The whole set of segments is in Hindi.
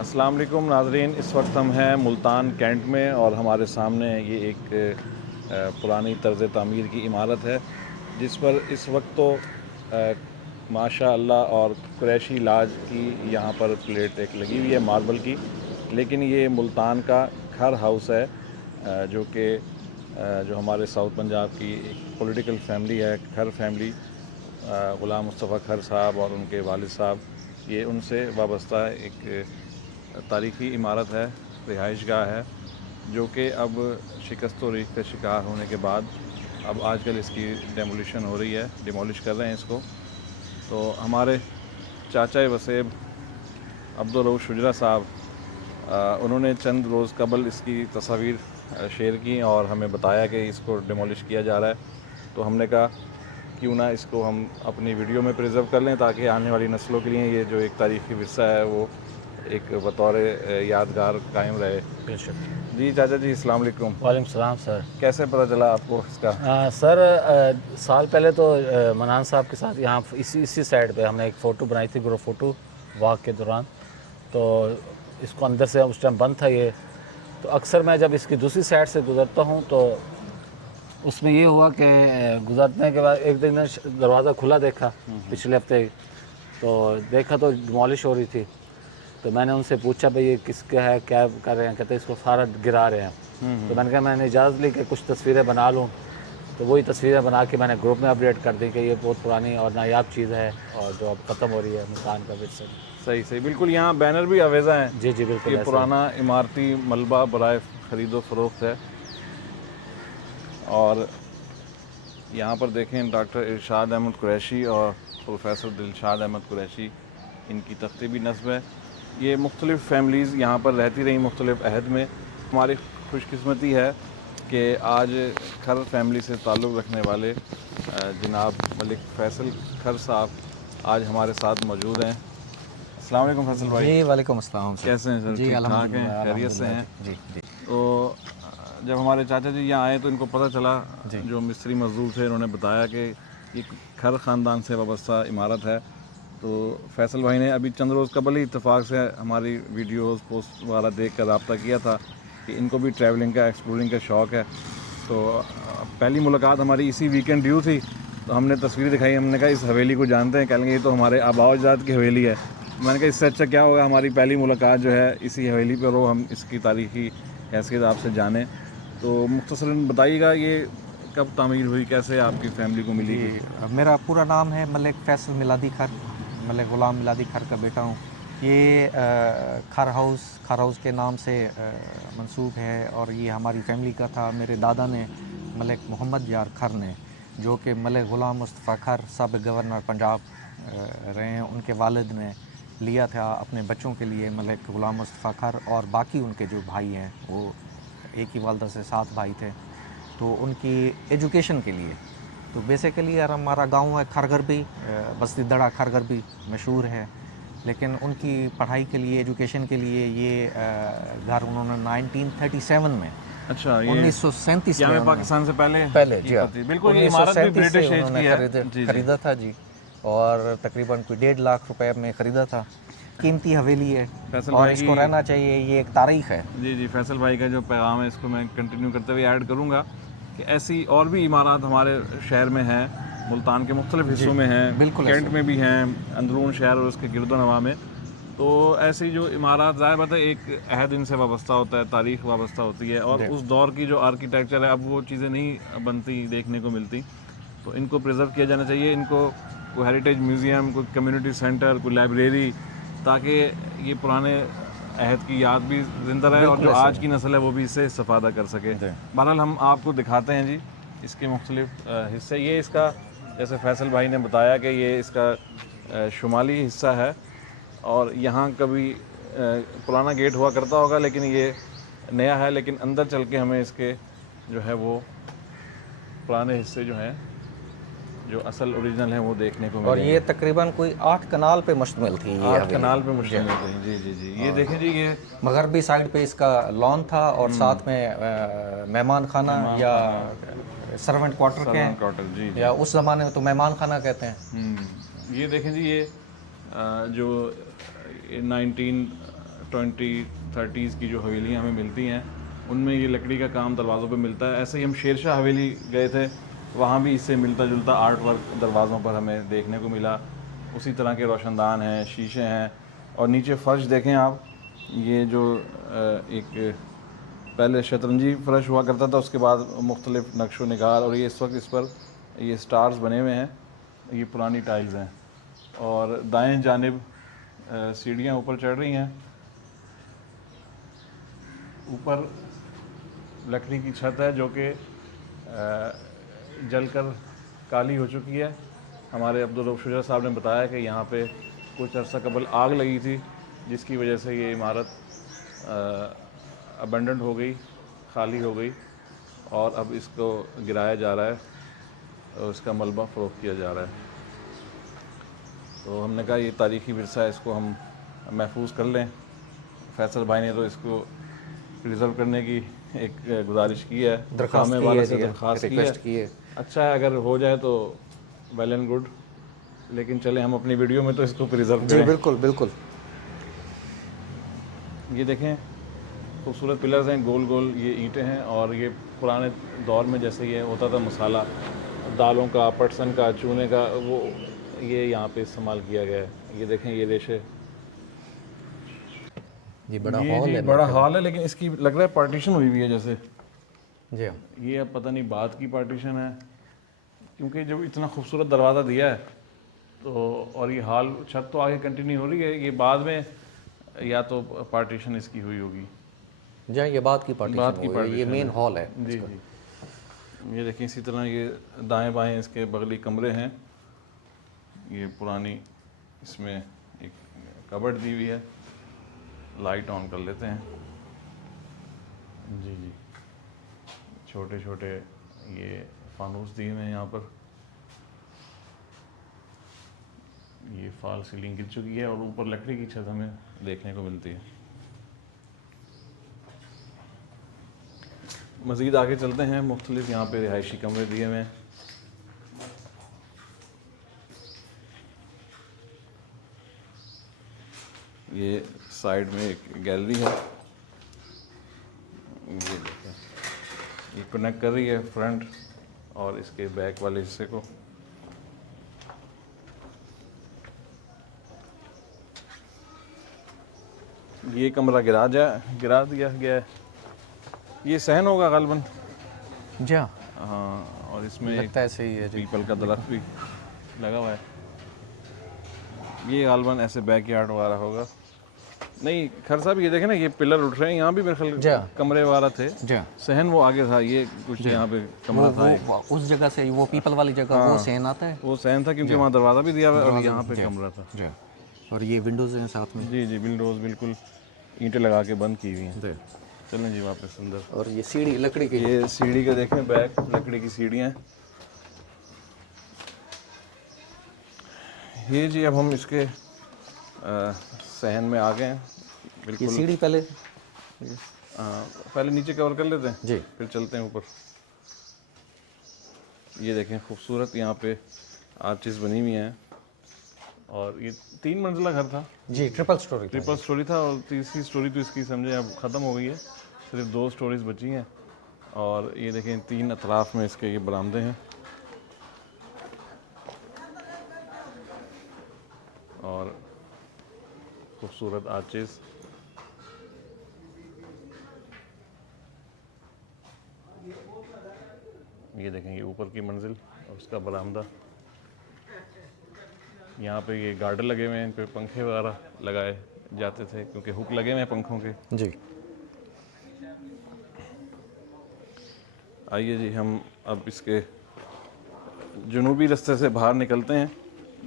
अस्सलाम वालेकुम नाज़रीन, इस वक्त हम हैं मुल्तान कैंट में और हमारे सामने ये एक पुरानी तर्ज़ तामीर की इमारत है जिस पर इस वक्त तो माशा अल्लाह और कुरैशी लाज की यहाँ पर प्लेट एक लगी हुई है मार्बल की। लेकिन ये मुल्तान का खर हाउस है जो कि जो हमारे साउथ पंजाब की एक पॉलिटिकल फैमिली है, खर फैमिली, ग़ुलाम मुस्तफ़ा खर साहब और उनके वालिद साहब, ये उनसे वाबस्ता एक तारीख़ी इमारत है, रिहाइश गाह है, जो कि अब शिकस्त व रीख का शिकार होने के बाद अब आजकल इसकी डेमोलिशन हो रही है, डिमोलिश कर रहे हैं इसको। तो हमारे चाचा वसेब अब्दुल रऊफ़ शुजरा साहब, उन्होंने चंद रोज़ कबल इसकी तस्वीर शेयर की और हमें बताया कि इसको डिमोलिश किया जा रहा है। तो हमने कहा क्यों ना इसको हम अपनी वीडियो में प्रिज़र्व कर लें ताकि आने वाली नस्लों के लिए ये जो एक तारीख़ी विरसा है वो एक बतौर यादगार कायम रहे। बेशक। जी चाचा जी, अस्सलाम वालेकुम। वालेकुम सलाम सर। कैसे पता चला आपको इसका? सर साल पहले तो मनान साहब के साथ यहाँ इसी साइड पे हमने एक फ़ोटो बनाई थी, ग्रुप फ़ोटो वॉक के दौरान। तो इसको अंदर से उस टाइम बंद था ये। तो अक्सर मैं जब इसकी दूसरी साइड से गुज़रता हूँ तो उसमें ये हुआ कि गुज़रने के बाद एक दिन दरवाज़ा खुला देखा पिछले हफ्ते ही। तो देखा तो डिमोलिश हो रही थी। तो मैंने उनसे पूछा भाई ये किसका है, क्या कर रहे हैं? कहते इसको सारा गिरा रहे हैं। तो मैंने कहा मैंने इजाज़त ली कि कुछ तस्वीरें बना लूँ। तो वही तस्वीरें बना के मैंने ग्रुप में अपडेट कर दी कि ये बहुत पुरानी और नायाब चीज़ है और जो अब ख़त्म हो रही है मुल्तान का विरसा। सही सही, बिल्कुल। यहाँ बैनर भी आवेज़ा हैं जी जी बिल्कुल। कि पुराना इमारती मलबा बराए ख़रीदो फ़रोख्त है। और यहाँ पर देखें डॉक्टर इरशाद अहमद कुरैशी और प्रोफेसर दिलशाद अहमद कुरैशी, इनकी तख्तीबी नस्ब है। ये मुख्तलिफ़ फैमिलीज़ यहाँ पर रहती रहीं मुख्तलिफ़ अहद में। हमारी खुशकिस्मती है कि आज खर फैमिली से ताल्लुक़ रखने वाले जनाब मलिक फ़ैसल खर साहब आज हमारे साथ मौजूद हैं। अस्सलाम वालेकुम फैसल भाई। जी वालेकुम अस्सलाम सर। कैसे हैं सर? जी ठीक ठाक हैं? खैरियत से हैं? जी जी तो जब हमारे चाचा जी यहाँ आए तो इनको पता चला, जो मिस्त्री मज़दूर थे उन्होंने बताया कि ये खर ख़ानदान से वाबस्ता इमारत है। तो फैसल भाई ने अभी चंद रोज़ कबल ही इत्तेफाक से हमारी वीडियोस पोस्ट वगैरह देख कर रब्ता किया था कि इनको भी ट्रैवलिंग का, एक्सप्लोरिंग का शौक़ है। तो पहली मुलाकात हमारी इसी वीकेंड ड्यू थी। तो हमने तस्वीर दिखाई, हमने कहा इस हवेली को जानते हैं। कहेंगे ये तो हमारे आबाओ अजदाद की हवेली है। मैंने कहा इससे अच्छा क्या होगा, हमारी पहली मुलाकात जो है इसी हवेली पर हो, हम इसकी तारीख़ी हैसियत आपसे जानें। तो मुख्तसरन बताइएगा ये कब तामीर हुई, कैसे आपकी फ़ैमिली को मिली? मेरा पूरा नाम है मलिक फैसल मिलादी खर, मलिक ग़ुलाम मिलादी खर का बेटा हूँ। ये खर हाउस के नाम से मंसूब है और ये हमारी फैमिली का था। मेरे दादा ने मलिक मोहम्मद यार खर ने, जो कि मलिक ग़ुलाम मुस्तफ़ा खर साबिक़ गवर्नर पंजाब रहे हैं, उनके वालिद ने लिया था अपने बच्चों के लिए मलिक ग़ुलाम मुस्तफ़ा खर। और बाकी उनके जो भाई हैं वो एक ही वालदा से 7 भाई थे, तो उनकी एजुकेशन के लिए। तो बेसिकली यार हमारा गांव है खरगरबी, बस्ती दड़ा खरगरबी मशहूर है। लेकिन उनकी पढ़ाई के लिए, एजुकेशन के लिए ये घर उन्होंने 1937 में, अच्छा, ये 1937 में पाकिस्तान से पहले जी हाँ, बिल्कुल। ये इमारत भी ब्रिटिश एज की है। खरीदा था जी। और तकरीबन कोई 1.5 लाख रुपए में ख़रीदा था। कीमती हवेली है और इसको रहना चाहिए, ये एक तारीख़ है। जी जी, फैसल भाई का जो पैगाम है इसको मैं कंटिन्यू करते हुए ऐड करूँगा कि ऐसी और भी इमारत हमारे शहर में हैं, मुल्तान के मुख्तलिफ़ हिस्सों में हैं, बिल्कुल कैंट में भी हैं, अंदरून शहर और उसके गिरदोनवा में। तो ऐसी जो इमारत ज़ाहिर बात है एक अहद इनसे वाबस्ता होता है, तारीख़ वाबस्ता होती है और उस दौर की जो आर्किटेक्चर है अब वो चीज़ें नहीं बनती, देखने को मिलती। तो इनको प्रिजर्व किया जाना चाहिए। इनको कोई हेरिटेज म्यूज़ियम, कोई कम्युनिटी सेंटर, कोई लाइब्रेरी, ताकि ये पुराने अहद की याद भी ज़िंदा रहे और जो आज की नस्ल है वो भी इससे इस्तेफ़ादा कर सके। बहरहाल हम आपको दिखाते हैं जी इसके मुख्तलिफ़ हिस्से। ये इसका, जैसे फैसल भाई ने बताया कि ये इसका शुमाली हिस्सा है और यहाँ कभी पुराना गेट हुआ करता होगा, लेकिन ये नया है। लेकिन अंदर चल के हमें इसके जो है वो पुराने हिस्से जो हैं, जो असल ओरिजिनल हैं, वो देखने को मिलेंगे। और ये तकरीबन कोई 8 कनाल पे मुश्तमिल थी। ये 8 कनाल पे मुश्तमिल थी। जी जी जी, ये देखें जी, ये मगरबी साइड पे इसका लॉन था और साथ में मेहमान खाना या सर्वेंट क्वार्टर के, जी या उस ज़माने में तो मेहमान खाना कहते हैं। ये देखें जी, ये जो 19 2030s की जो हवेलियाँ हमें मिलती हैं उनमें ये लकड़ी का काम दरवाज़ों पे मिलता है। ऐसे ही हम शेरशाह हवेली गए थे, वहाँ भी इससे मिलता जुलता आर्ट वर्क दरवाज़ों पर हमें देखने को मिला। उसी तरह के रोशनदान हैं, शीशे हैं, और नीचे फ़र्श देखें आप, ये जो एक पहले शतरंजी फ़र्श हुआ करता था, उसके बाद मुख्तलिफ़ नक्शो निगार, और ये इस वक्त इस पर ये स्टार्स बने हुए हैं। ये पुरानी टाइल्स हैं, और दाएं जानिब सीढ़ियाँ ऊपर चढ़ रही हैं। ऊपर लकड़ी की छत है जो कि जलकर काली हो चुकी है। हमारे अब्दुल रऊफ़ शुजा साहब ने बताया कि यहाँ पे कुछ अर्सा कबल आग लगी थी, जिसकी वजह से ये इमारत अबंडेंट हो गई, खाली हो गई, और अब इसको गिराया जा रहा है और इसका मलबा फ़रोख्त किया जा रहा है। तो हमने कहा ये तारीख़ी विरसा है, इसको हम महफूज कर लें। फैसल भाई ने तो इसको प्रिजर्व करने की एक गुजारिश की है, दरख्वास्त हमें की वाले है से जी, दरख्वास्त रिक्वेस्ट की है। अच्छा है, अगर हो जाए तो वेल एंड गुड, लेकिन चले हम अपनी वीडियो में तो इसको प्रिजर्व जी करें। बिल्कुल बिल्कुल। ये देखें खूबसूरत पिलर्स हैं, गोल गोल ये ईंटें हैं, और ये पुराने दौर में जैसे ये होता था मसाला दालों का, पटसन का, चूने का, वो ये यहाँ पे इस्तेमाल किया गया है। ये देखें ये रेशे, ये बड़ा ये हॉल जी है बड़ा हॉल है, लेकिन इसकी लग रहा है पार्टीशन हुई हुई है जैसे। जी हाँ। ये अब पता नहीं बाद की पार्टीशन है, क्योंकि जब इतना खूबसूरत दरवाज़ा दिया है तो, और ये हॉल छत तो आगे कंटिन्यू हो रही है, ये बाद में या तो पार्टीशन इसकी हुई होगी। जी हाँ, ये बात की बात की पार्टीशन ये पार्टीशन मेन है। हॉल है जी इसका। जी, ये देखिए इसी तरह ये दाएं बाएं इसके बगली कमरे हैं। ये पुरानी इसमें एक कबर्ड दी हुई है। लाइट ऑन कर लेते हैं। जी जी, छोटे छोटे ये फानूस दिए हुए हैं यहाँ पर। ये फॉल सीलिंग गिर चुकी है, और ऊपर लकड़ी की छत हमें देखने को मिलती है। मज़ीद आगे चलते हैं। मुख्तलिफ यहाँ पे रिहायशी कमरे दिए हुए हैं। ये साइड में एक गैलरी है, ये देखें, ये कनेक्ट कर रही है फ्रंट और इसके बैक वाले हिस्से को। ये कमरा गिरा दिया गया है। ये सहन होगा गालबन। जी हाँ, हाँ, और इसमें एक लगता है सही है जी। पीपल का दरख्त भी लगा हुआ है। ये गालबन ऐसे बैकयार्ड वगैरह होगा। नहीं खर साहब, ये देखें ना, ये पिलर उठ रहे हैं, यहाँ भी मेरे ख्याल जी। कमरे वगैरह थे। जी हाँ। सहन वो आगे था, ये कुछ यहाँ पे कमरा था एक। वो उस जगह से वो पीपल वाली जगह वो सहन आता है। वो सहन था क्योंकि वहाँ दरवाज़ा भी दिया हुआ है, और यहाँ पे कमरा था। जी हाँ। और ये विंडोज़ हैं साथ में। जी जी, विंडोज़ बिल्कुल ईंटें लगा के बंद की हुई हैं। जी। चलें जी वापस अंदर। और ये सीढ़ी लकड़ी की। ये सीढ़ी का देखें, बैक लकड़ी की सीढ़ियाँ। ये जी अब हम इसके सहन में आ गए हैं ये बिल्कुल। सीढ़ी पहले पहले नीचे कवर कर लेते हैं जी। फिर चलते हैं ऊपर। ये देखें खूबसूरत यहाँ पे आर्चेस बनी हुई हैं, और ये 3 मंजिला घर था। जी, ट्रिपल स्टोरी था, और तीसरी स्टोरी तो इसकी समझे अब ख़त्म हो गई है, सिर्फ 2 स्टोरीज बची हैं। और ये देखें 3 अतराफ़ में इसके ये बरामदे हैं, और खूबसूरत आर्चेस। ये देखें ये ऊपर की मंजिल और उसका बरामदा। यहाँ पे ये गार्डर लगे हुए हैं, इन पे पंखे वगैरह लगाए जाते थे क्योंकि हुक लगे हुए हैं पंखों के। जी। आइए जी हम अब इसके जनूबी रास्ते से बाहर निकलते हैं।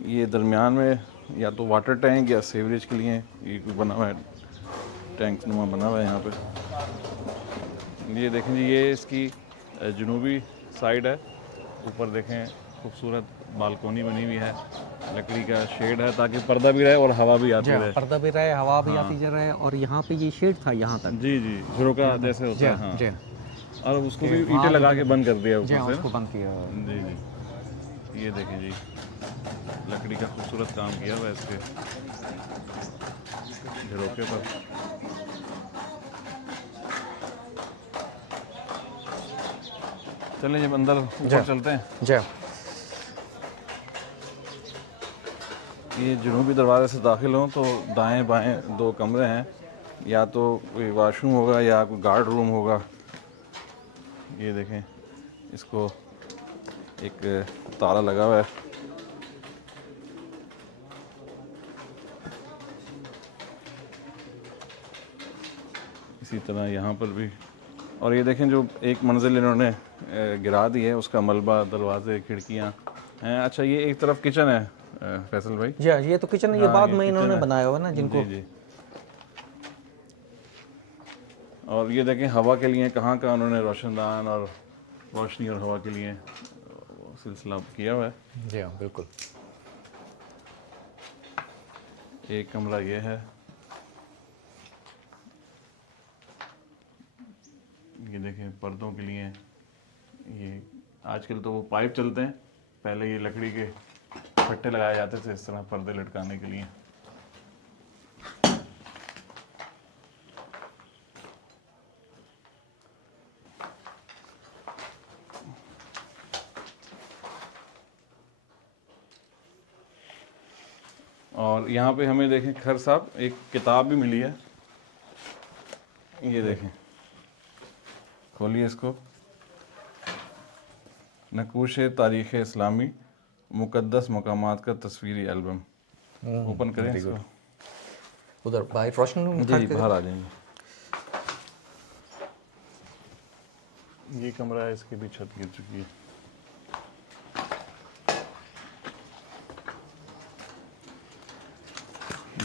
ये दरमियान में या तो वाटर टैंक या सीवरेज के लिए ये बना हुआ है, टैंक नुमा बना हुआ है यहाँ पे। ये देखें जी, ये इसकी जनूबी साइड है। ऊपर देखें खूबसूरत बालकोनी बनी हुई है, लकड़ी का शेड है ताकि पर्दा भी रहे और हवा भी आती रहे। पर्दा भी रहे, हवा भी आती रहे। और यहाँ पे ये शेड था यहाँ तक। जी जी, झरोका जैसे होता है। हाँ, जी। और उसको भी ईंटें लगा के बंद कर दिया जी ऊपर से। उसको बंद किया। जी जी, ये देखें जी, लकड़ी का खूबसूरत काम किया हुआ है इसके झरोके पर। चलें जब अंदर ऊपर चलते हैं। जी ये जुनूबी दरवाजे से दाखिल हों तो दाएं बाएं 2 कमरे हैं, या तो कोई वाशरूम होगा या कोई गार्ड रूम होगा। ये देखें, इसको एक ताला लगा हुआ है। इसी तरह यहाँ पर भी, और ये देखें जो एक मंजिल इन्होंने गिरा दी है, उसका मलबा, दरवाजे, खिड़कियाँ हैं। अच्छा, ये एक तरफ किचन है फैसल भाई। जी ये तो किचन, ये हाँ, बाद ये में किचन इन्होंने है। बनाया हुआ है ना जिनको। जी जी। और ये देखें हवा के लिए कहाँ कहाँ उन्होंने रोशनदान और रोशनी और हवा के लिए सिलसिला किया हुआ है। जी हाँ बिल्कुल। एक कमरा ये है, ये देखें पर्दों के लिए। ये आजकल तो वो पाइप चलते हैं, पहले ये लकड़ी के फट्टे लगाए जाते थे इस तरह पर्दे लटकाने के लिए। और यहाँ पे हमें देखें खर साहब एक किताब भी मिली है। ये देखें, खोलिए इसको। नकूश तारीख़ इस्लामी मुक़द्दस मकामात का तस्वीरी एल्बम। ओपन करें इसको। उधर बाहर रोशन रूम जी बाहर आ जाएंगे। ये कमरा है, इसकी भी छत गिर चुकी है।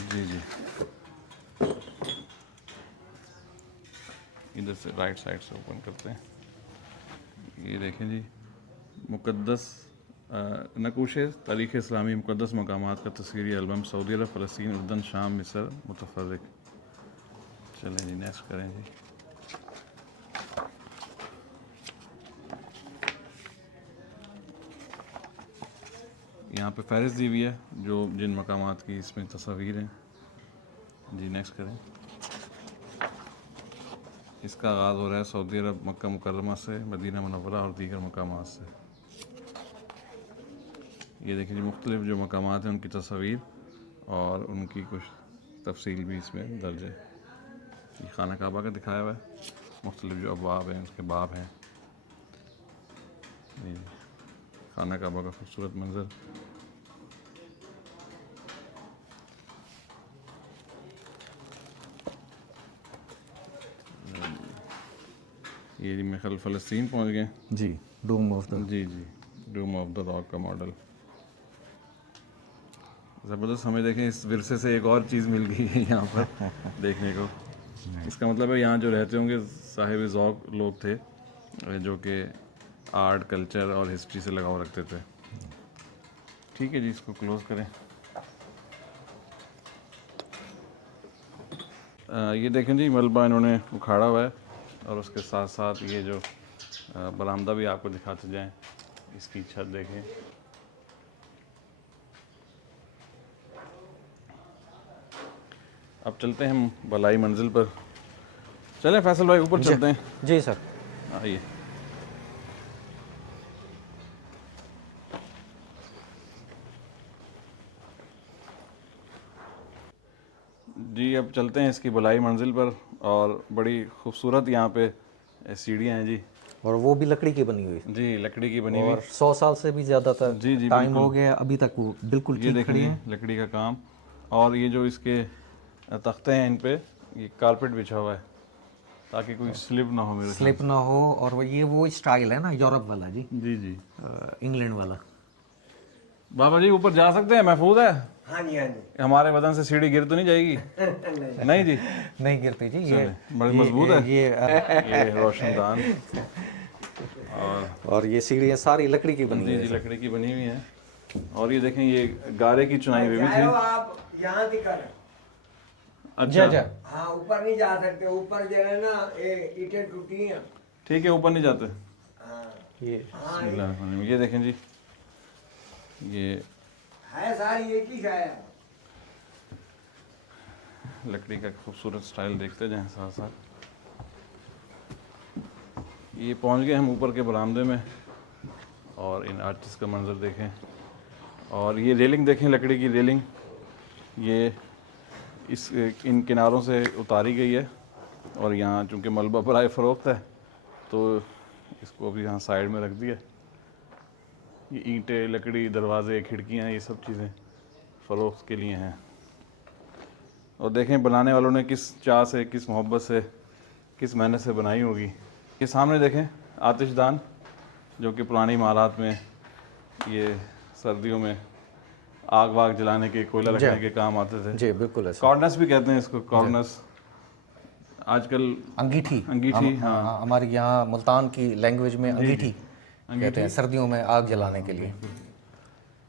जी जी, इधर से राइट साइड से ओपन करते हैं। ये देखें जी, मुक़द्दस नकूश तारीख़ इस्लामी मुक़द्दस मकामात का तस्वीरी एल्बम, सऊदी अरब, फ़लस्तीन, उर्दन, शाम, मिस्र मुतफ़र्रिक़। चलें जी नेक्स्ट करें जी। यहाँ पे फहरिस्त दी हुई है जो जिन मकामात की इसमें तस्वीर हैं। जी नेक्स्ट करें। इसका आगाज़ हो रहा है सऊदी अरब, मक्का मुकर्रमा से, मदीना मुनव्वरा और दीगर मकामात से। ये देखें जी, मुख्तलिफ जो मकामात हैं उनकी तस्वीर और उनकी कुछ तफसील भी इसमें दर्ज है। ये खाना काबा का दिखाया हुआ है, मुख्तलिफ जो अबवाब हैं उसके बाब हैं। ये खाना काबा का खूबसूरत मंज़र। ये जी मैं कल फ़लस्तीन पहुँच गए। जी डोम ऑफ द। जी जी, डूम ऑफ द रॉक का मॉडल ज़बरदस्त। हमें देखें इस विरसे से एक और चीज़ मिल गई है यहाँ पर देखने को। इसका मतलब है यहाँ जो रहते होंगे साहिब ज़ौक़ लोग थे, जो कि आर्ट, कल्चर और हिस्ट्री से लगाव रखते थे। ठीक है जी, इसको क्लोज़ करें। ये देखें जी, मलबा इन्होंने उखाड़ा हुआ है और उसके साथ साथ ये जो बरामदा भी आपको दिखाते जाएं। इसकी छत देखें। अब चलते हैं हम बलाई मंजिल पर। चलें फैसल भाई, ऊपर चलते हैं। जी सर। आइए। जी अब चलते हैं इसकी बलाई मंजिल पर, और बड़ी खूबसूरत यहाँ पे सीढ़ियाँ हैं जी। और वो भी लकड़ी की बनी हुई, जी लकड़ी की बनी हुई। और 100 साल से भी ज़्यादा था। जी जी टाइम बिल्कुल। हो गया, अभी तक वो बिल्कुल ये ठीक देखें खड़ी जी, है। लकड़ी का काम। और ये जो इसके तख्ते हैं, इन पे ये कारपेट बिछा हुआ है ताकि कोई स्लिप ना हो मेरे साथ। स्लिप ना हो। और वो स्टाइल है ना यूरोप वाला जी, जी जी। इंग्लैंड वाला। बाबा जी ऊपर जा सकते हैं, महफूज है? हाँ जी हाँ जी। हमारे बदन से सीढ़ी गिर तो नहीं जाएगी? नहीं जी, नहीं गिरती जी। ये बड़ी मजबूत है। ये ये रोशनदान। और ये सीढ़ियाँ सारी लकड़ी की बनी जी हुई जी है। लकड़ी की बनी हुई हैं। और ये देखें, ये गारे की चुनाई हुई जाओ थी। आप यहाँ दिक्कत है। जा अच्छा हाँ ऊपर नहीं जा सकते, ऊपर जो है ना ये ईंटें टूटी हैं। ठीक है, ऊपर नहीं जाते। हाँ ये हाँ बिस्मिल्लाह। ये देखें जी, ये है सारी एक ही है। लकड़ी का खूबसूरत स्टाइल देखते जाएं साथ साथ। ये पहुंच गए हम ऊपर के बरामदे में और इन आर्चेस का मंजर देखें और ये रेलिंग देखें, लकड़ी की रेलिंग ये इस इन किनारों से उतारी गई है और यहाँ चूँकि मलबा बराए फ़रोख्त है तो इसको अभी यहाँ साइड में रख दिया। ये ईंटें, लकड़ी, दरवाजे, खिड़कियाँ, ये सब चीज़ें फ़रोख्त के लिए हैं। और देखें बनाने वालों ने किस चाह से, किस मोहब्बत से, किस मेहनत से बनाई होगी। ये सामने देखें आतिशदान, जो कि पुरानी इमारत में ये सर्दियों में आग वाग जलाने के, कोयला रखने के काम आते थे। जी बिल्कुल ऐसा। कॉर्नस भी कहते हैं इसको, कॉर्नस आजकल अंगीठी, अंगीठी, हाँ हमारे यहाँ मुल्तान की लैंग्वेज में अंगीठी कहते हैं, सर्दियों में आग जलाने के लिए।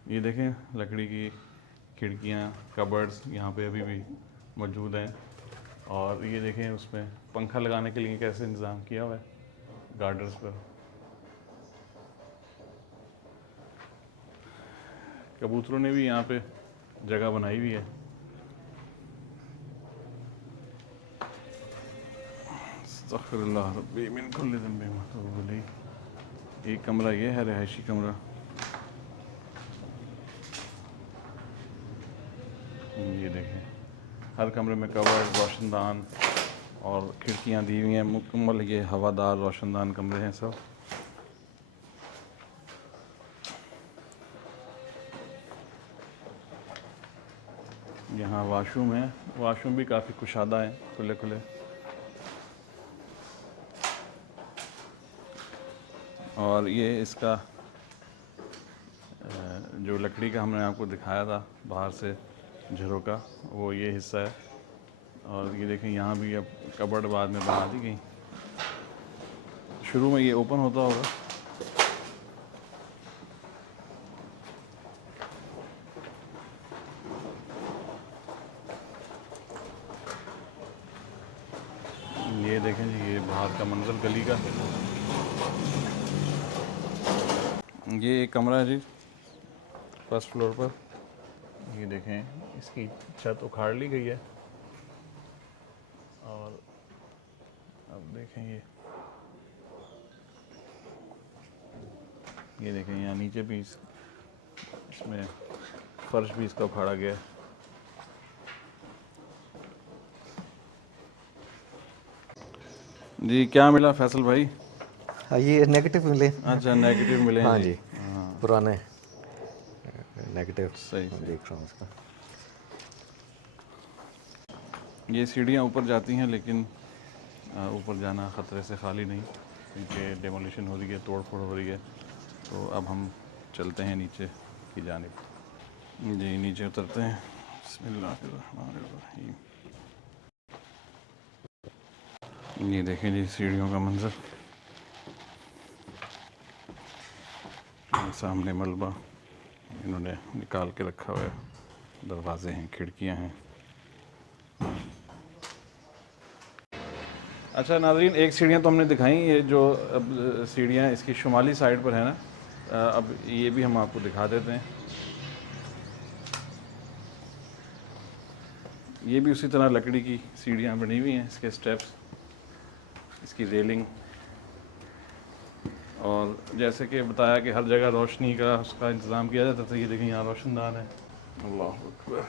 ये देखें लकड़ी की खिड़कियाँ, कबर्ड्स यहाँ पे अभी भी मौजूद हैं। और ये देखें उसमें पंखा लगाने के लिए कैसे इंतज़ाम किया हुआ है गार्डर्स पर। कबूतरों ने भी यहाँ पे जगह बनाई हुई है। अस्तग़फिरुल्लाह रब्बी मिन कुल्लि ज़ंबिन व अतूबु इलैह। एक कमरा ये है रिहायशी कमरा। ये देखें हर कमरे में कवर्ड, रोशनदान और खिड़कियाँ दी हुई हैं मुकम्मल। ये हवादार रोशनदान कमरे हैं सब। यहाँ वाशरूम है, वाशरूम भी काफ़ी कुशादा हैं, खुले खुले। और ये इसका जो लकड़ी का हमने आपको दिखाया था बाहर से झरोका, वो ये हिस्सा है। और ये देखें यहाँ भी अब कबर्ड बाद में बना दी गई। शुरू में ये ओपन होता होगा। ये देखें जी, ये बाहर का मंजर गली का। ये एक कमरा है जी फर्स्ट फ्लोर पर। ये देखें इसकी छत उखाड़ ली गई है और अब देखें ये देखें यहाँ नीचे भी इसमें फर्श भी इसका उखाड़ा गया है। जी क्या मिला फैसल भाई? ये नेगेटिव मिले। अच्छा नेगेटिव मिले हैं। हाँ जी, पुराने नेगेटिव सही देख रहा हूँ इसका। ये सीढ़ियाँ ऊपर जाती हैं लेकिन ऊपर जाना ख़तरे से खाली नहीं, क्योंकि डेमोलिशन हो रही है, तोड़ फोड़ हो रही है। तो अब हम चलते हैं नीचे की जानिब। जी नीचे उतरते हैं। बिस्मिल्लाहिर्रहमानिर्रहीम। ये देखें जी सीढ़ियों का मंजर। सामने मलबा इन्होंने निकाल के रखा हुआ है, दरवाजे हैं, खिड़कियां हैं। अच्छा नाज़रीन, एक सीढ़ियाँ तो हमने दिखाई, ये जो अब सीढ़ियाँ इसकी शुमाली साइड पर है ना, अब ये भी हम आपको दिखा देते हैं। ये भी उसी तरह लकड़ी की सीढ़ियाँ बनी हुई हैं, इसके स्टेप्स, इसकी रेलिंग। और जैसे कि बताया कि हर जगह रोशनी का उसका इंतज़ाम किया जाता था। ये देखें यहाँ रोशनदान है। अल्लाह अकबर।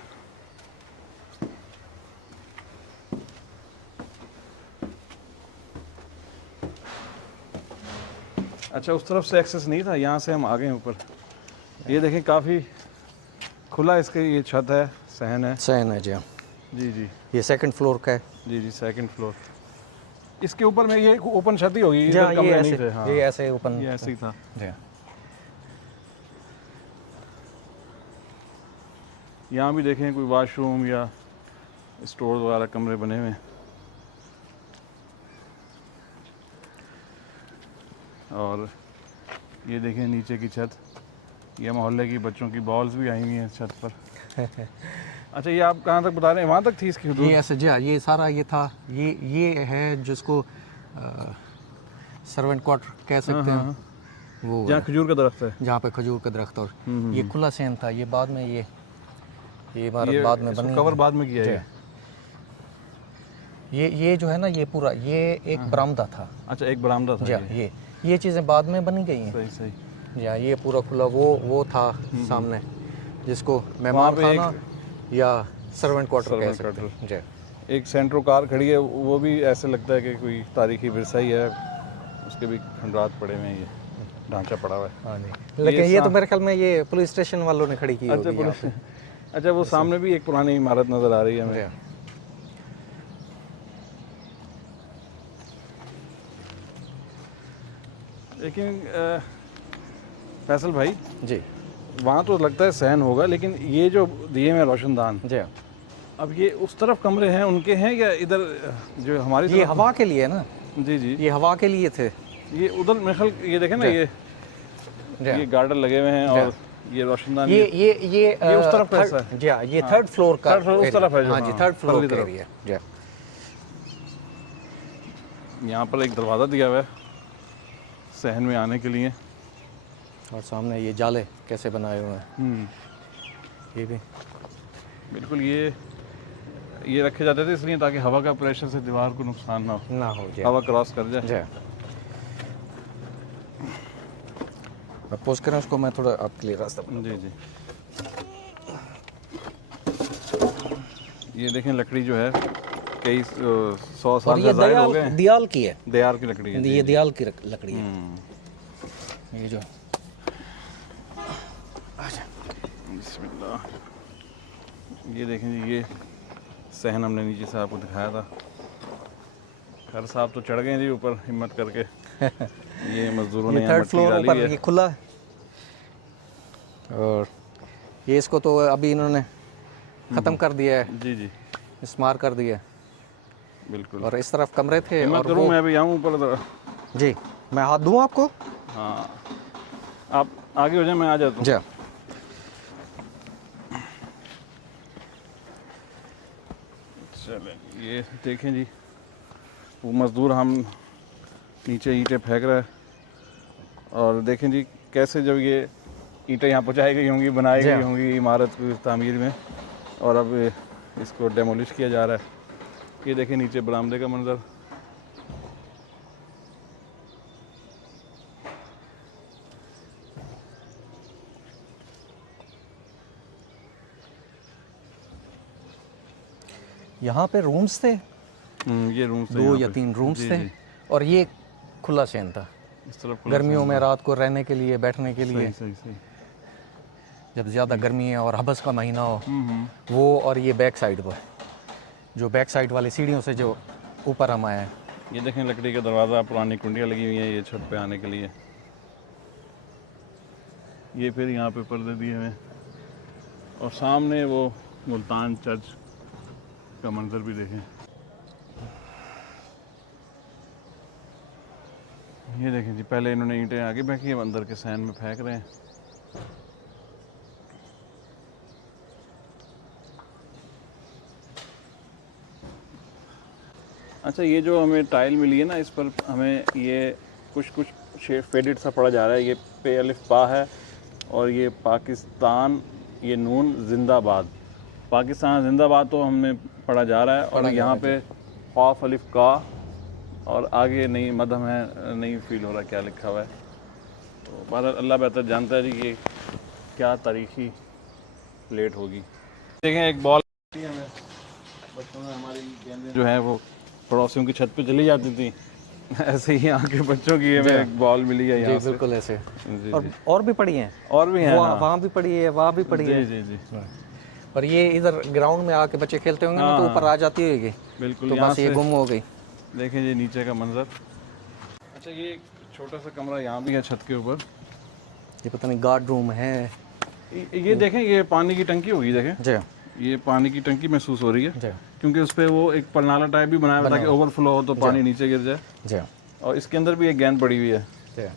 अच्छा उस तरफ से एक्सेस नहीं था, यहाँ से हम आ गए ऊपर। ये देखें काफ़ी खुला इसके ये छत है, सहन है। सहन है जी हाँ। जी जी ये सेकंड फ्लोर का है। जी जी सेकंड फ्लोर। इसके ऊपर में ये ओपन छत ही होगी, जी हाँ, इधर कमरे नहीं थे। हाँ ये ऐसे ओपन, ये ऐसे ही था। जी हाँ। यहाँ भी देखें कोई वाशरूम या स्टोर वगैरह कमरे बने हुए हैं। और ये देखें नीचे की छत, ये मोहल्ले की बच्चों की बॉल्स भी आई हुई हैं छत पर। अच्छा ये आप कहाँ तक बता रहे हैं? वहाँ तक थी इसकी हदूद? ये ऐसे जी हाँ, ये सारा ये था। ये है जिसको सर्वेंट क्वार्टर कह सकते हैं। वो जहाँ खजूर का दरख्त है, जहाँ पे खजूर का दरख्त। और ये खुला सहन था। ये बाद में ये इमारत बाद में बनी कवर है। बाद में किया जी है। ये जो है ना, ये पूरा ये एक बरामदा था। अच्छा, एक बरामदा था जी हाँ, ये चीज़ें बाद में बनी गई हैं। सही सही। जी हाँ, ये पूरा खुला वो था सामने, जिसको मेहमान पे खाना या सर्वेंट क्वार्टर कह सर्वेंट सकते हैं। जी एक सेंट्रो कार खड़ी है, वो भी ऐसे लगता है कि कोई तारीखी विरसा ही है, उसके भी खंडरात पड़े हुए हैं, ये ढांचा पड़ा हुआ है। हाँ जी, लेकिन ये तो मेरे ख्याल में ये पुलिस स्टेशन वालों ने खड़ी की अच्छा होगी यहाँ पुलिस, अच्छा वो सामने भी एक पुरानी इमारत नज़र आ रही है पे। जी हमें। हाँ। लेकिन फैसल भाई, जी वहाँ तो लगता है सहन होगा, लेकिन ये जो दिए में रोशनदान, जी हाँ। अब ये उस तरफ कमरे हैं उनके हैं या इधर जो हमारी ये तरफ? हवा के लिए ना, जी जी, ये हवा के लिए थे। ये उधर मेरे ख्याल, ये देखें ना, जी। ये जी गार्डर लगे हुए हैं और ये रोशनदान ये उस तरफ कैसा है? जी हाँ, ये थर्ड फ्लोर का थर्ड फ्लोर उस area। तरफ है जो, हाँ जी, हाँ, थर्ड फ्लोर पल्ली का तरफ। एरिया। जी हाँ। यहाँ पर एक दरवाज़ा दिया हुआ है सहन में आने के लिए। और सामने ये जाले कैसे बनाए हुए हैं, ये भी। बिल्कुल, ये रखे जाते थे इसलिए ताकि हवा का प्रेशर से दीवार को नुकसान ना हो, ना हो। जी हवा क्रॉस कर जाए। जी अपोज करें उसको, मैं थोड़ा आपके लिए रास्ता बना। जी जी, ये देखें लकड़ी जो है कई 100 और साल ये से ज़ायद हो गए हैं। दियाल की है, देयार की लकड़ी है। ये दियाल की लकड़ी है। हम्म, ये जो बिस्मिल्लाह। ये देखें जी, ये सहन हमने नीचे से आपको दिखाया था। खैर साहब तो चढ़ गए जी ऊपर हिम्मत करके। ये मजदूरों ने ये यहाँ थर्ड मट्टी फ्लोर डाली ऊपर है। ये खुला है। और ये इसको तो अभी इन्होंने ख़त्म कर दिया है, जी जी, इस्मार कर दिया है। बिल्कुल। और इस तरफ कमरे थे। हिम्मत और करूँ वो मैं भी आऊँ ऊपर ज़रा? जी, मैं हाथ दूँ आपको? हाँ, आप आगे हो जाए, मैं आ जाता हूँ। जी चलें, ये देखें जी, वो मज़दूर हम नीचे ईंटें फेंक रहे हैं और देखें जी कैसे जब ये ईंटें यहाँ पहुँचाई गई होंगी, बनाई जी गई हाँ। होंगी इमारत की तामीर में, और अब इसको डेमोलिश किया जा रहा है। ये देखें नीचे बरामदे का मंजर। यहाँ पे रूम्स थे, ये रूम्स थे 2 यहाँ या पे। 3 रूम्स जी, थे। जी, और ये खुला चैन था, इस तरफ खुला गर्मियों में था। रात को रहने के लिए, बैठने के लिए, सही सही सही। जब ज़्यादा गर्मी है और हबस का महीना हो वो। और ये बैक साइड पर, जो बैक साइड वाली सीढ़ियों से जो ऊपर हम आए हैं। ये देखें लकड़ी का दरवाज़ा, पुरानी कुंडियाँ लगी हुई हैं ये छत पे आने के लिए। ये फिर यहाँ पे पर्दे दिए हुए हैं और सामने वो मुल्तान चर्च का मंजर भी देखें। ये देखें जी, पहले इन्होंने ईंटें आगे फेंकी, अब अंदर के सहन में फेंक रहे हैं। अच्छा, ये जो हमें टाइल मिली है ना, इस पर हमें ये कुछ शेप फेडेड सा पड़ा जा रहा है। ये पे अलिफ बा है और ये पाकिस्तान, ये नून जिंदाबाद। पाकिस्तान जिंदाबाद तो हमें पढ़ा जा रहा है और यहाँ पे क़ाफ अलिफ का और आगे नहीं मदम है, नहीं फील हो रहा क्या लिखा हुआ है। तो बहरहाल अल्लाह बेहतर जानता है जी कि क्या तारीखी प्लेट होगी। देखें एक बॉल हमें बचपन में हमारी गेंदें जो है वो पड़ोसियों की छत पे चली जाती थी, ऐसे ही यहाँ के बच्चों की हमें एक बॉल मिली है यहाँ जी से। बिल्कुल ऐसे। जी, और भी पड़ी हैं, और भी हैं। हाँ। वहाँ भी पड़ी है, वहाँ भी पड़ी है। जी जी जी, और ये इधर ग्राउंड में आके बच्चे खेलते होंगे ना, तो ऊपर आ जाती होगी, बिल्कुल। तो यहाँ बस ये से गुम हो गई। देखें जी नीचे का मंजर। अच्छा, ये एक छोटा सा कमरा यहाँ भी है छत के ऊपर। ये पता नहीं गार्ड रूम है। ये देखें, ये पानी की टंकी होगी। देखें जी ये पानी की टंकी महसूस हो रही है, जी क्योंकि उस पर वो एक परनाला टाइप भी बनाया हुआ ताकि ओवरफ्लो हो तो पानी नीचे गिर जाए। जी और इसके अंदर भी एक गेंद पड़ी हुई है। जी।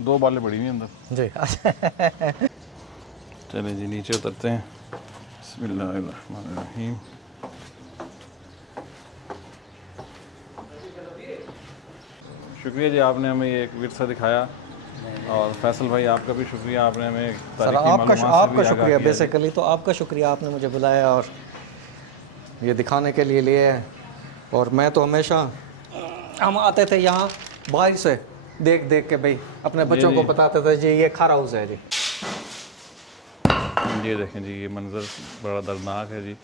2 बालें पड़ी हुई हैं अंदर। जी चलें जी नीचे उतरते हैं। बिस्मिल्लाहिर्रहमानिर्रहीम। शुक्रिया जी, आपने हमें ये एक विरसा दिखाया और फैसल भाई आपका भी शुक्रिया, आपने हमें सर तारीखी आपका मालूमात से भी आपका आगाह शुक्रिया, किया जी। बेसिकली तो आपका शुक्रिया, आपने मुझे बुलाया और ये दिखाने के लिए लिए है। और मैं तो हमेशा, हम आते थे यहाँ बाहर से देख देख के भाई अपने जी, बच्चों को जी। बताते थे जी ये खार हाउस है जी। ये देखें जी, ये मंज़र बड़ा दर्दनाक है जी,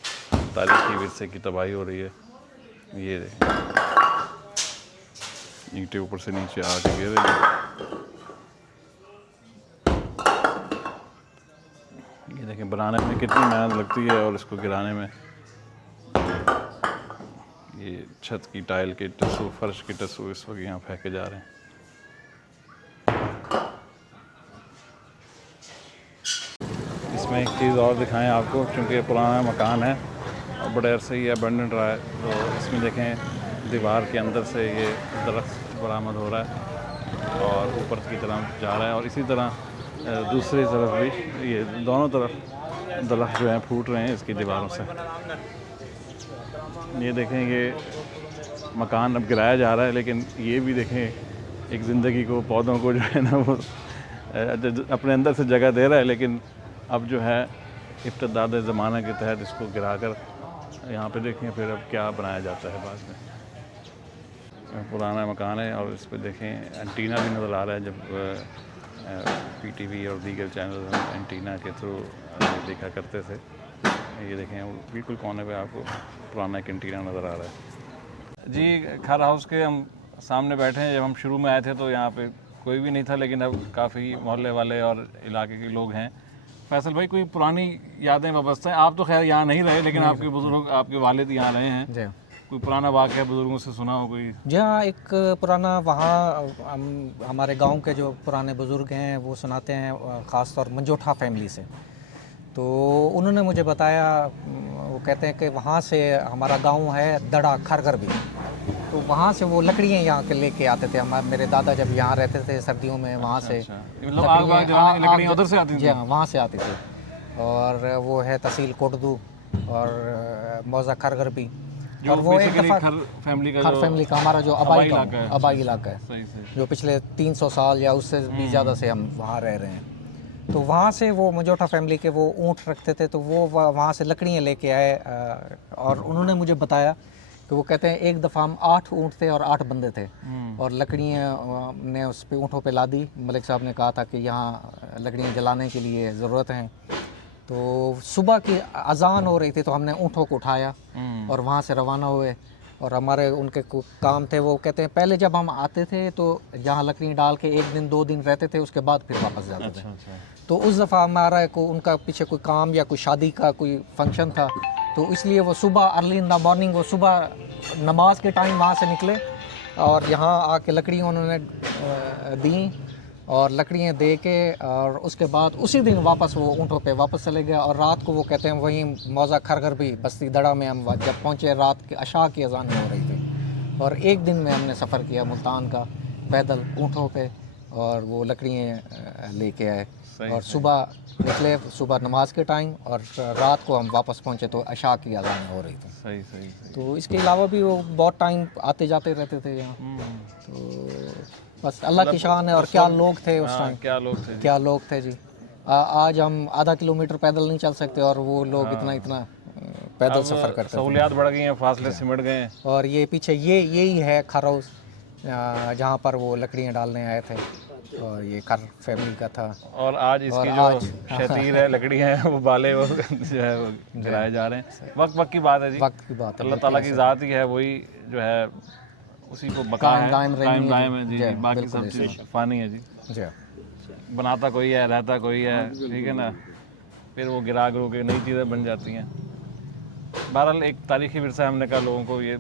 तारीखी विरसे की तबाही हो रही है। ये देखें, ईंटें ऊपर से नीचे आके गिर रही हैं। ये देखें बनाने में कितनी मेहनत लगती है और इसको गिराने में। ये छत की टाइल के टसू, फर्श के टसू इस वक्त यहाँ फेंके जा रहे हैं। इसमें एक चीज़ और दिखाएं आपको, क्योंकि पुराना मकान है और बड़े अरसे ही अबंडन रहा है, तो इसमें देखें दीवार के अंदर से ये दरख्त बरामद हो रहा है और ऊपर की तरफ जा रहा है, और इसी तरह दूसरी तरफ भी ये दोनों तरफ दरख्त जो हैं फूट रहे हैं इसकी दीवारों से। ये देखें, ये मकान अब गिराया जा रहा है, लेकिन ये भी देखें एक ज़िंदगी को, पौधों को जो है ना वो अपने अंदर से जगह दे रहा है, लेकिन अब जो है इब्तदाद ज़माना के तहत इसको गिराकर यहाँ पे देखें फिर अब क्या बनाया जाता है बाद में। पुराना मकान है और इस पे देखें एंटीना भी नज़र आ रहा है। जब पीटीवी और दीगर चैनल हम एंटीना के थ्रू देखा करते थे, ये देखें बिल्कुल कोने पे आपको पुराना एक एंटीना नज़र आ रहा है जी। खार हाउस के हम सामने बैठे हैं। जब हम शुरू में आए थे तो यहाँ पे कोई भी नहीं था, लेकिन अब काफ़ी मोहल्ले वाले और इलाके के लोग हैं। फैसल भाई, कोई पुरानी यादें वाबस्ता हैं? आप तो खैर यहाँ नहीं रहे, लेकिन आपके बुजुर्ग, आपके वालिद यहाँ रहे हैं। जी। कोई पुराना वाक़या बुजुर्गों से सुना हो कोई? जी हाँ, एक पुराना वहाँ हमारे गांव के जो पुराने बुज़ुर्ग हैं वो सुनाते हैं, ख़ास तौर मंजोठा फैमिली से। तो उन्होंने मुझे बताया, वो कहते हैं कि वहाँ से हमारा गांव है दड़ा खरगर भी, तो वहाँ से वो लकड़ियाँ यहाँ के लेके आते थे। हमारे मेरे दादा जब यहाँ रहते थे सर्दियों में, वहाँ से मतलब आग वाग जलाने की लकड़ियाँ उधर से आती थी? जी हाँ, वहाँ से आती थी। और वो है तहसील कोटदू और मौजा खरगर भी। और वो एक दफ़ा खर फैमिली का हमारा जो आबाई इलाका है, सही सही। जो पिछले 300 साल या उससे भी ज़्यादा से हम वहाँ रह रहे हैं। तो वहाँ से वो मंजोठा फैमिली के वो ऊँट रखते थे, तो वो वहाँ से लकड़ियाँ लेके आए। और उन्होंने मुझे बताया कि वो कहते हैं एक दफ़ा हम 8 ऊँट थे और 8 बंदे थे, और लकड़ियाँ ने उस पे ऊँटों पे लादी। मलिक साहब ने कहा था कि यहाँ लकड़ियाँ जलाने के लिए ज़रूरत है। तो सुबह की अजान हो रही थी, तो हमने ऊँटों को उठाया और वहाँ से रवाना हुए। और हमारे उनके काम थे, वो कहते हैं पहले जब हम आते थे तो यहाँ लकड़ियाँ डाल के 1 दिन 2 दिन रहते थे, उसके बाद फिर वापस जाते थे। तो उस दफ़ा हमारा उनका पीछे कोई काम या कोई शादी का कोई फंक्शन था, तो इसलिए वो सुबह अर्ली इन द मॉर्निंग, वो सुबह नमाज के टाइम वहाँ से निकले और यहाँ आके लकड़ियाँ उन्होंने दी और लकड़ियाँ दे के, और उसके बाद उसी दिन वापस वो ऊँटों पे वापस चले गया। और रात को वो कहते हैं वहीं मौजा खरगर भी बस्ती दड़ा में हम जब पहुँचे, रात के अशा की अजान हो रही थी। और एक दिन में हमने सफ़र किया मुल्तान का पैदल ऊँटों पे, और वो लकड़ियाँ लेके आए। और सुबह निकले, सुबह नमाज के टाइम, और रात को हम वापस पहुँचे तो अशा की अजान हो रही थी। सही सही सही। तो इसके अलावा भी वो बहुत टाइम आते जाते रहते थे यहाँ। तो बस अल्लाह की शान है। और क्या लोग थे उस टाइम, क्या लोग थे जी। आज हम आधा किलोमीटर पैदल नहीं चल सकते, और वो लोग इतना पैदल सफ़र करते थे। सहूलियात बढ़ गई हैं, फासले सिमट गए हैं। और ये पीछे यही है खार हाउस, जहाँ पर वो लकड़ियाँ डालने आए थे, और ये खार फैमिली का था। और आज इसकी जो शतीर है, लकड़ियाँ हैं, वो बाले वो जो है वो गिराए जा रहे हैं। वक्त की बात है जी, वक्त की बात है। अल्लाह ताला की ज़ात ही है, वही जो है उसी को बका है, कायम है जी। बाकी सब चीज़ फ़ानी है जी। बनाता कोई है, रहता कोई है, ठीक है ना, फिर वो गिरा गिरू के नई चीज़ें बन जाती हैं। बहरहाल एक तारीखी विरसा हमने कहा लोगों को ये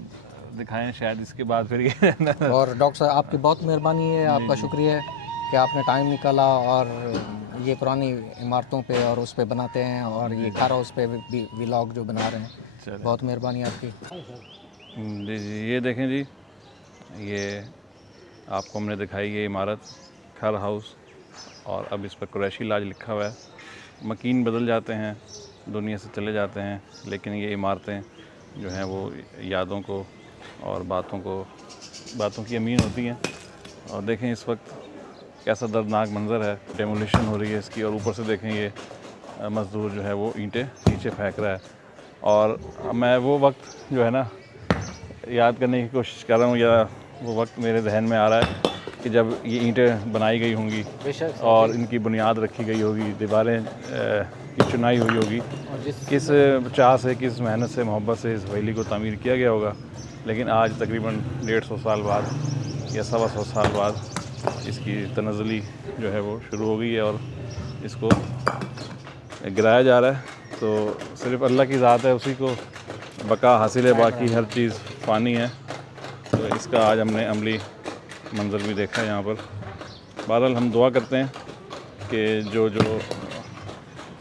दिखाएं, शायद इसके बाद फिर ये और डॉक्टर साहब आपकी बहुत मेहरबानी है, आपका शुक्रिया है कि आपने टाइम निकाला और ये पुरानी इमारतों पे और उस पे बनाते हैं, और ये खार हाउस पे भी व्लॉग जो बना रहे हैं, बहुत मेहरबानी आपकी। जी जी। ये देखें जी, ये आपको हमने दिखाई ये इमारत खार हाउस, और अब इस पर कुरैशी लाज लिखा हुआ है। मकीन बदल जाते हैं, दुनिया से चले जाते हैं, लेकिन ये इमारतें जो हैं वो यादों को और बातों की अमीन होती हैं। और देखें इस वक्त कैसा दर्दनाक मंज़र है, डेमोलिशन हो रही है इसकी, और ऊपर से देखें ये मज़दूर जो है वो ईंटें नीचे फेंक रहा है। और मैं वो वक्त जो है ना याद करने की कोशिश कर रहा हूँ, या वो वक्त मेरे जहन में आ रहा है कि जब ये ईंटें बनाई गई होंगी बेशक और इनकी बुनियाद रखी गई होगी, दीवारें की चुनाई हुई होगी, किस चाह से, किस मेहनत से, मोहब्बत से इस हवेली को तामीर किया गया होगा। लेकिन आज तकरीबन 150 साल बाद या 125 साल बाद इसकी तनज़्ज़ुली जो है वो शुरू हो गई है और इसको गिराया जा रहा है। तो सिर्फ़ अल्लाह की ज़ात है, उसी को बका हासिल है, बाकी हर चीज़ फ़ानी है। तो इसका आज हमने अमली मंज़र भी देखा है यहाँ पर। बहरहाल हम दुआ करते हैं कि जो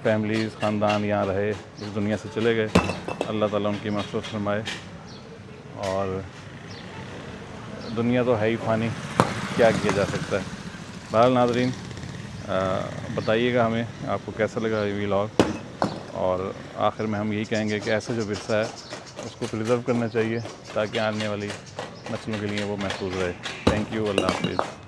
फैमिलीज़, ख़ानदान यहाँ रहे, इस दुनिया से चले गए, अल्लाह ताला उनकी मग़फ़िरत फरमाए। और दुनिया तो है ही फ़ानी, क्या किया जा सकता है। बहरहाल नाज़रीन, बताइएगा हमें आपको कैसा लगा ये व्लॉग। और आखिर में हम यही कहेंगे कि ऐसा जो विरसा है उसको प्रिज़र्व करना चाहिए ताकि आने वाली नस्लों के लिए वो महफूज रहे। थैंक यू, अल्लाह हाफ़िज़।